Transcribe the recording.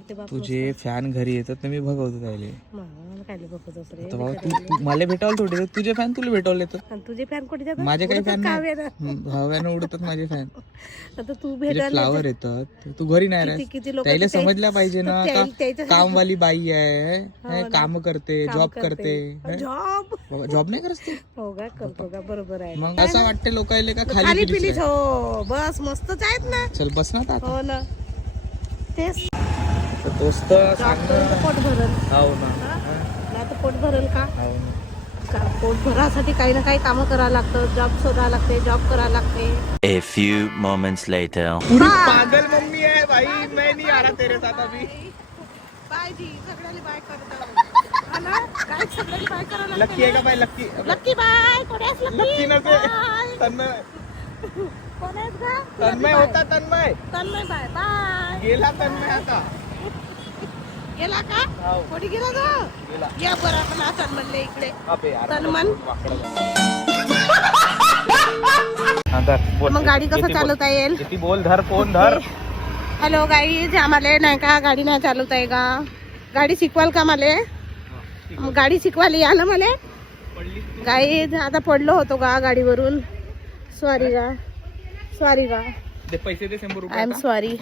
करते बाप. तुझे फॅन घरी येतात ना, मी भगवतो त्याले. मला काय बघतोस रे. आता बाबा तू मला भेटावलं थोडी तर तुझे फॅन तुला भेटवले येतात. आणि तुझे फॅन कुठे जातात? माझे काही फॅन नाही, नाही. हव्यानं उडतात माझे फॅन. आता तू तुझे भेटायला फ्लावर येतात, तू घरी नाही राहत. किती लोक त्याला समजल्या पाहिजे ना का कामवाली बाई आहे, काम करते, जॉब करते. जॉब नाही करत तू? हो का, करतो का, बरोबर आहे. मग असं वाटतं लोकांना का खाली खाली पिलीच. हो बस, मस्तच आहेत ना. चल बस ना आता. हो ना, तेच दोस्त सांग ना. पोट भरल हो ना, नाही तर पोट भरल का? हो ना. पोट भरासाठी काही ना काही कामं करावं लागतं. जॉब शोधावं लागते, जॉब करावं लागते. A few moments later. पूरी पागल मम्मी है भाई, मैं नहीं आ रहा तेरे साथ अभी. बाय जी, सगळ्याला बाय करतो. आला काय सगळ्याला बाय करावं लागतं. लक्की आहे का बाई? लक्की लक्की बाय. कोणास लक्की नसे तन्मय. कोणास का? तन्मय होता, तन्मय तन्मय बाय बाय. गेला. तन्मय आता गेला का? हो. कोणी गेला तो? गेला. या बरं आपण आता म्हणले इकडे. अबे यार, तन्मन. आता बोल. मग गाडी कसं चालवता येईल? किती बोल, धर फोन धर. हॅलो गाईज, आम्हाला नाही का गाडी नाही चालवता आहे का? गाडी शिकवाल का मला? गाडी शिकवायला या ना मला. गाईज आता पडलो होतो का गाडीवरून. सॉरी गा, सॉरी गा, दे पैसे दे 100 रुपये. I am sorry.